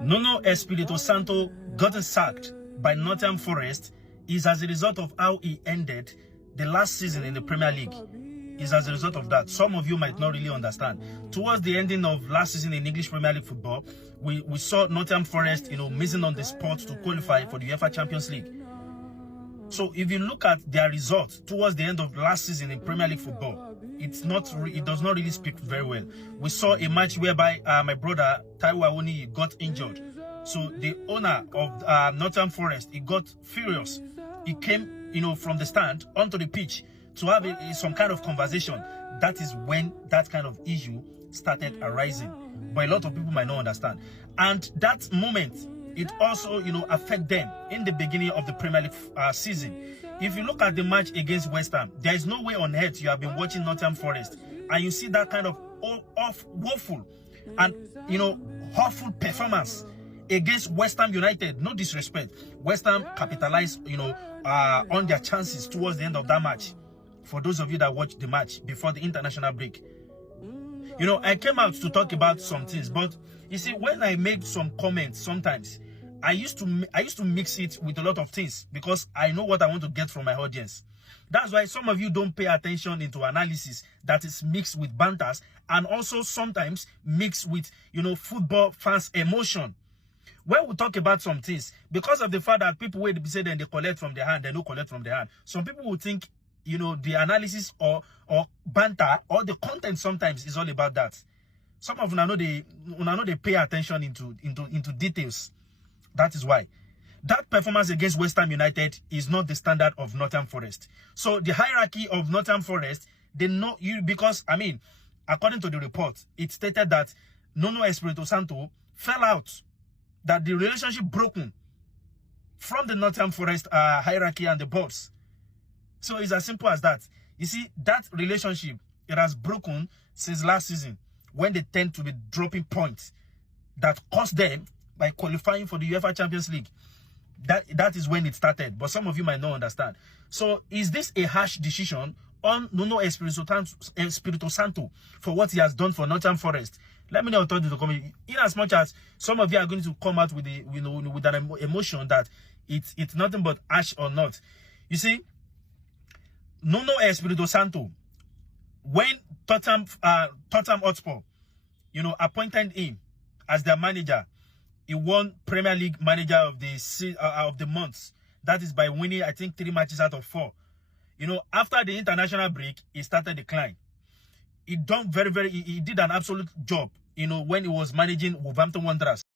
Nuno Espirito Santo got sacked by Nottingham Forest is as a result of how he ended the last season in the Premier League. Is as a result of that. Some of you might not really understand. Towards the ending of last season in English Premier League football, we saw Nottingham Forest, missing on the spot to qualify for the UEFA Champions League. So if you look at their results towards the end of last season in Premier League football, it does not really speak very well. We saw a match whereby my brother Taiwo Awoniyi got injured. So the owner of Nottingham Forest, he got furious. He came, from the stand onto the pitch to have some kind of conversation. That is when that kind of issue started arising. But a lot of people might not understand. And that moment, it also, affect them in the beginning of the Premier League season. If you look at the match against West Ham, there is no way on earth you have been watching Nottingham Forest and you see that kind of woeful and, awful performance against West Ham United. No disrespect. West Ham capitalized, on their chances towards the end of that match. For those of you that watched the match before the international break, I came out to talk about some things, but you see, when I make some comments, sometimes I used to mix it with a lot of things because I know what I want to get from my audience. That's why some of you don't pay attention into analysis that is mixed with banters and also sometimes mixed with, football fans' emotion. When we talk about some things, because of the fact that people will say then they collect from their hand, they don't collect from their hand. Some people will think, the analysis or banter or the content sometimes is all about that. Some of you know they pay attention into details. That is why. That performance against West Ham United is not the standard of Nottingham Forest. So the hierarchy of Nottingham Forest, they know you because, according to the report, it stated that Nuno Espirito Santo fell out, that the relationship broken from the Nottingham Forest hierarchy and the boards. So it's as simple as that. You see, that relationship, it has broken since last season when they tend to be dropping points that cost them by qualifying for the UEFA Champions League. That is when it started. But some of you might not understand. So is this a harsh decision on Nuno Espirito Santo for what he has done for Nottingham Forest? Let me know your thoughts in the comment. In as much as some of you are going to come out with with an emotion that it's nothing but harsh or not. You see, Nuno Espirito Santo, when Tottenham Hotspur, appointed him as their manager, he won Premier League Manager of the month. That is by winning, I think, 3 matches out of 4. After the international break, he started decline. He did an absolute job, when he was managing Wolverhampton Wanderers.